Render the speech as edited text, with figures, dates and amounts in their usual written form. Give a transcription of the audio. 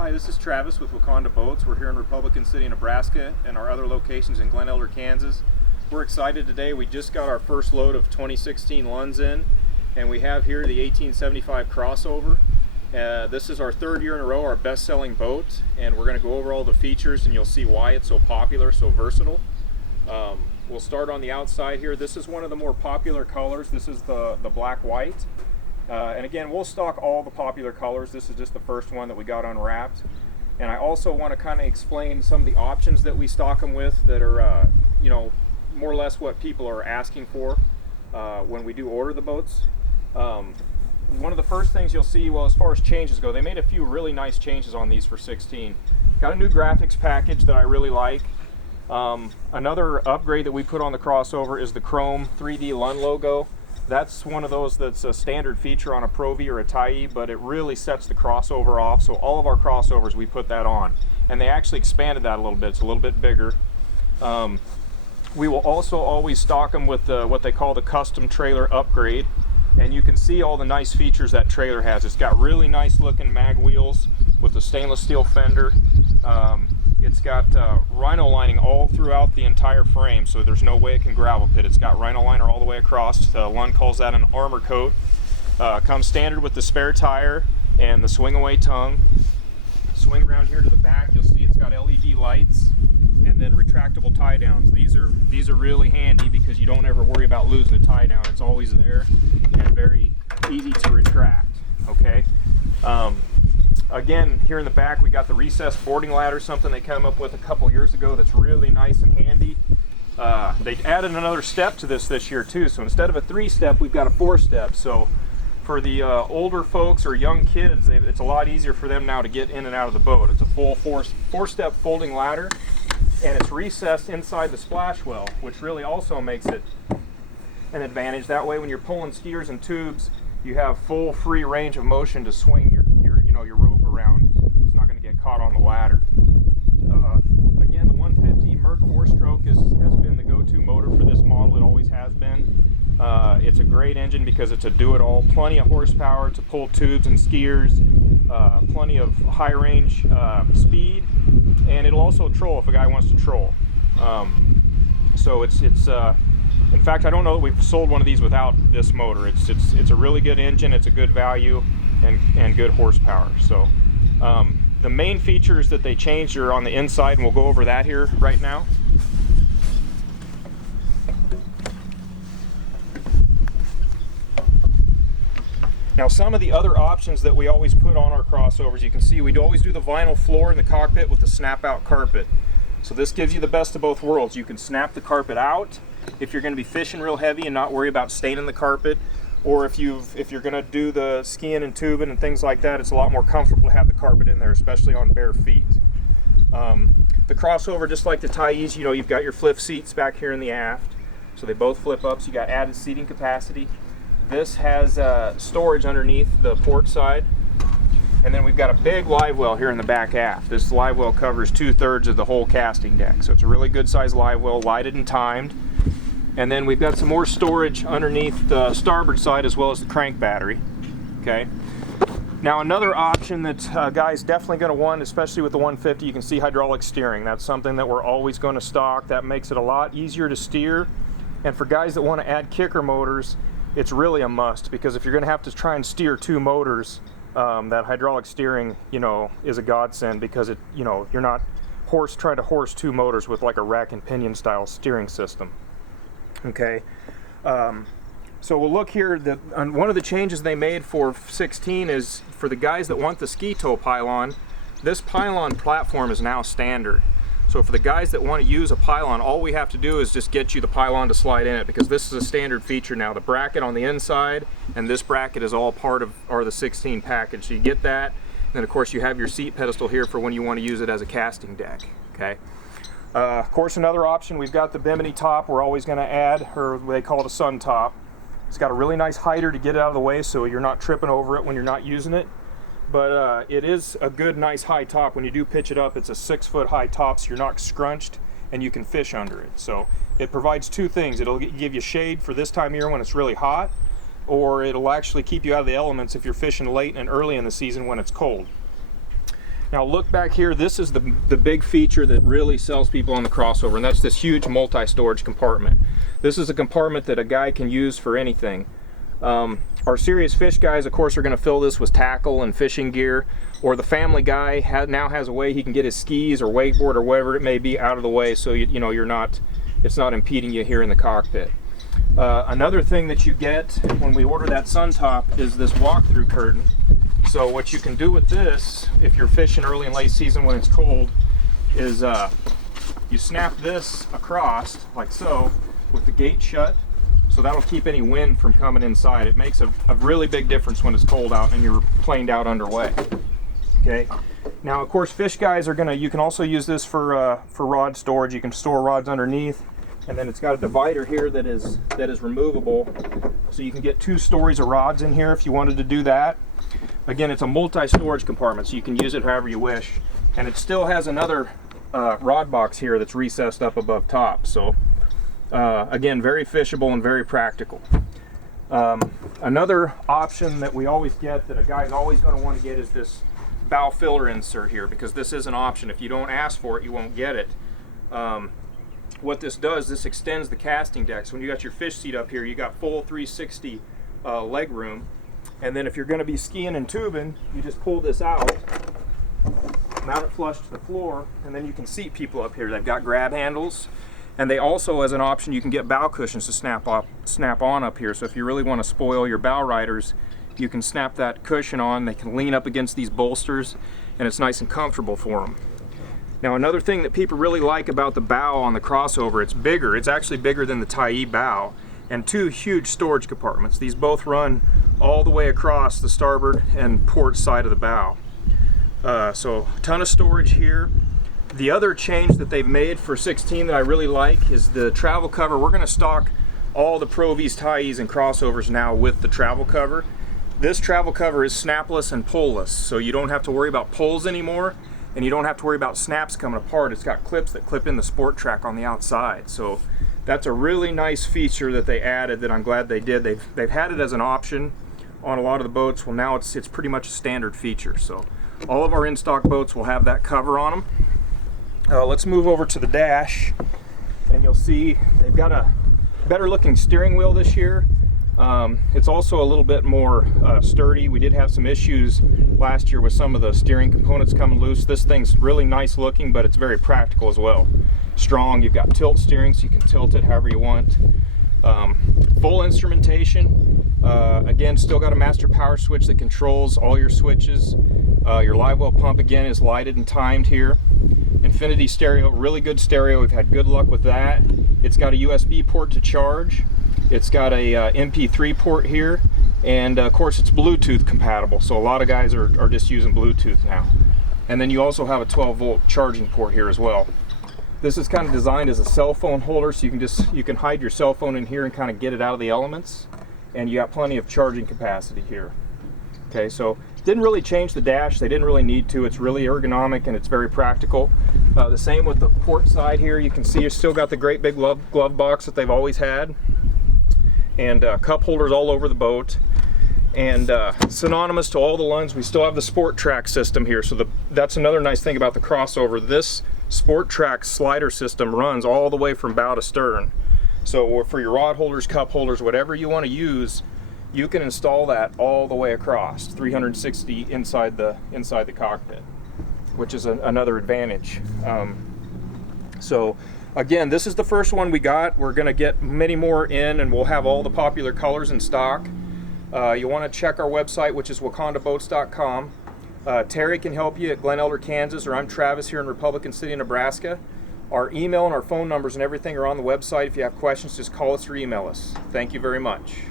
Hi, this is Travis with Waconda Boats. We're here in Republican City, Nebraska, and our other locations in Glen Elder, Kansas. We're excited today. We just got our first load of 2016 Lunds in, and we have here the 1875 crossover. This is our third year in a row, our best-selling boat, and we're going to go over all the features and you'll see why it's so popular, so versatile. We'll start on the outside here. This is one of the more popular colors. This is the black-white. And again, we'll stock all the popular colors. This is just the first one that we got unwrapped. And I also want to kind of explain some of the options that we stock them with that are, more or less what people are asking for when we do order the boats. One of the first things you'll see, well, as far as changes go, they made a few really nice changes on these for 16. Got a new graphics package that I really like. Another upgrade that we put on the crossover is the chrome 3D Lund logo. That's one of those that's a standard feature on a Pro V or a Tyee, but it really sets the crossover off. So all of our crossovers, we put that on. And they actually expanded that a little bit. It's a little bit bigger. We will also always stock them with what they call the custom trailer upgrade. And you can see all the nice features that trailer has. It's got really nice looking mag wheels with the stainless steel fender. It's got rhino lining all throughout the entire frame, so there's no way it can gravel pit. It's got rhino liner all the way across. Lund calls that an armor coat. Comes standard with the spare tire and the swing away tongue. Swing around here to the back, you'll see it's got LED lights and then retractable tie downs. These are really handy because you don't ever worry about losing a tie down. It's always there and very easy to retract. Okay. Again, here in the back we got the recessed boarding ladder, something they came up with a couple years ago that's really nice and handy. They added another step to this year too, so instead of a 3-step we've got a 4-step. So for the older folks or young kids, it's a lot easier for them now to get in and out of the boat. It's a full 4-step folding ladder, and it's recessed inside the splash well, which really also makes it an advantage. That way when you're pulling skiers and tubes, you have full free range of motion to swing your rope around. It's not going to get caught on the ladder. Again, the 150 Merc 4-stroke has been the go-to motor for this model. It always has been. It's a great engine because it's a do-it-all. Plenty of horsepower to pull tubes and skiers. Plenty of high range speed, and it'll also troll if a guy wants to troll. So it's in fact, I don't know that we've sold one of these without this motor. It's a really good engine. It's a good value and good horsepower. So the main features that they changed are on the inside, and we'll go over that here right now. Now, some of the other options that we always put on our crossovers, you can see we always do the vinyl floor in the cockpit with the snap-out carpet. So this gives you the best of both worlds. You can snap the carpet out if you're going to be fishing real heavy and not worry about staining the carpet, or if you're going to do the skiing and tubing and things like that, it's a lot more comfortable to have the carpet in there, especially on bare feet. The crossover, just like the Tyees, you've got your flip seats back here in the aft, so they both flip up, so you got added seating capacity. This has storage underneath the port side, and then we've got a big live well here in the back aft. This live well covers 2/3 of the whole casting deck, so it's a really good size live well, lighted and timed. And then we've got some more storage underneath the starboard side as well as the crank battery. Okay. Now, another option that guys definitely going to want, especially with the 150, you can see hydraulic steering. That's something that we're always going to stock. That makes it a lot easier to steer. And for guys that want to add kicker motors, it's really a must, because if you're going to have to try and steer 2 motors, that hydraulic steering, is a godsend, because you're not trying to horse 2 motors with like a rack and pinion style steering system. Okay, so we'll look here. One of the changes they made for 16 is for the guys that want the ski tow pylon. This pylon platform is now standard. So for the guys that want to use a pylon, all we have to do is just get you the pylon to slide in it, because this is a standard feature now. The bracket on the inside and this bracket is all part of the 16 package. So you get that, and then of course you have your seat pedestal here for when you want to use it as a casting deck. Okay. Of course, another option, we've got the Bimini top we're always going to add, or they call it a sun top. It's got a really nice hider to get it out of the way so you're not tripping over it when you're not using it. But it is a good, nice high top. When you do pitch it up, it's a 6-foot high top, so you're not scrunched and you can fish under it. So it provides 2 things. It'll give you shade for this time of year when it's really hot, or it'll actually keep you out of the elements if you're fishing late and early in the season when it's cold. Now look back here, this is the big feature that really sells people on the crossover, and that's this huge multi-storage compartment. This is a compartment that a guy can use for anything. Our serious fish guys, of course, are going to fill this with tackle and fishing gear, or the family guy now has a way he can get his skis or wakeboard or whatever it may be out of the way, so you know it's not impeding you here in the cockpit. Another thing that you get when we order that sun top is this walk-through curtain. So what you can do with this, if you're fishing early and late season when it's cold, is you snap this across like so with the gate shut. So that'll keep any wind from coming inside. It makes a really big difference when it's cold out and you're planed out underway. Okay. Now, of course, fish guys you can also use this for rod storage. You can store rods underneath, and then it's got a divider here that is removable, so you can get 2 stories of rods in here if you wanted to do that. Again, it's a multi-storage compartment, so you can use it however you wish, and it still has another rod box here that's recessed up above top. So again, very fishable and very practical. Another option that we always get, that a guy's always going to want to get, is this bow filler insert here, because this is an option. If you don't ask for it, you won't get it. What this does, this extends the casting deck. So when you got your fish seat up here, you got full 360 leg room. And then if you're going to be skiing and tubing, you just pull this out, mount it flush to the floor, and then you can seat people up here. They've got grab handles, and they also, as an option, you can get bow cushions to snap on up here. So if you really want to spoil your bow riders, you can snap that cushion on. They can lean up against these bolsters, and it's nice and comfortable for them. Now, another thing that people really like about the bow on the crossover, it's bigger. It's actually bigger than the Tyee bow, and 2 huge storage compartments. These both run all the way across the starboard and port side of the bow. So a ton of storage here. The other change that they've made for 16 that I really like is the travel cover. We're going to stock all the Pro V's, Tyees, and crossovers now with the travel cover. This travel cover is snapless and pull-less, so you don't have to worry about pulls anymore, and you don't have to worry about snaps coming apart. It's got clips that clip in the sport track on the outside. So that's a really nice feature that they added that I'm glad they did. They've had it as an option on a lot of the boats. Well, now it's pretty much a standard feature. So all of our in-stock boats will have that cover on them. Let's move over to the dash, and you'll see they've got a better looking steering wheel this year. It's also a little bit more sturdy. We did have some issues last year with some of the steering components coming loose. This thing's really nice looking, but it's very practical as well. Strong. You've got tilt steering, so you can tilt it however you want. Full instrumentation. Again, still got a master power switch that controls all your switches. Your live well pump, again, is lighted and timed here. Infinity stereo, really good stereo. We've had good luck with that. It's got a USB port to charge. It's got a MP3 port here, and of course it's Bluetooth compatible, so a lot of guys are just using Bluetooth now. And then you also have a 12-volt charging port here as well. This is kind of designed as a cell phone holder, so you can hide your cell phone in here and kind of get it out of the elements, and you got plenty of charging capacity here. Okay, so didn't really change the dash. They didn't really need to. It's really ergonomic and it's very practical. The same with the port side here. You can see you've still got the great big glove box that they've always had, and cup holders all over the boat. And synonymous to all the Lunds, we still have the Sport Track system here. So that's another nice thing about the crossover. This Sport Track slider system runs all the way from bow to stern. So for your rod holders, cup holders, whatever you want to use, you can install that all the way across, 360 inside the cockpit, which is another advantage. So again, this is the first one we got. We're going to get many more in, and we'll have all the popular colors in stock. You want to check our website, which is wacondaboats.com. Terry can help you at Glen Elder, Kansas, or I'm Travis here in Republican City, Nebraska. Our email and our phone numbers and everything are on the website. If you have questions, just call us or email us. Thank you very much.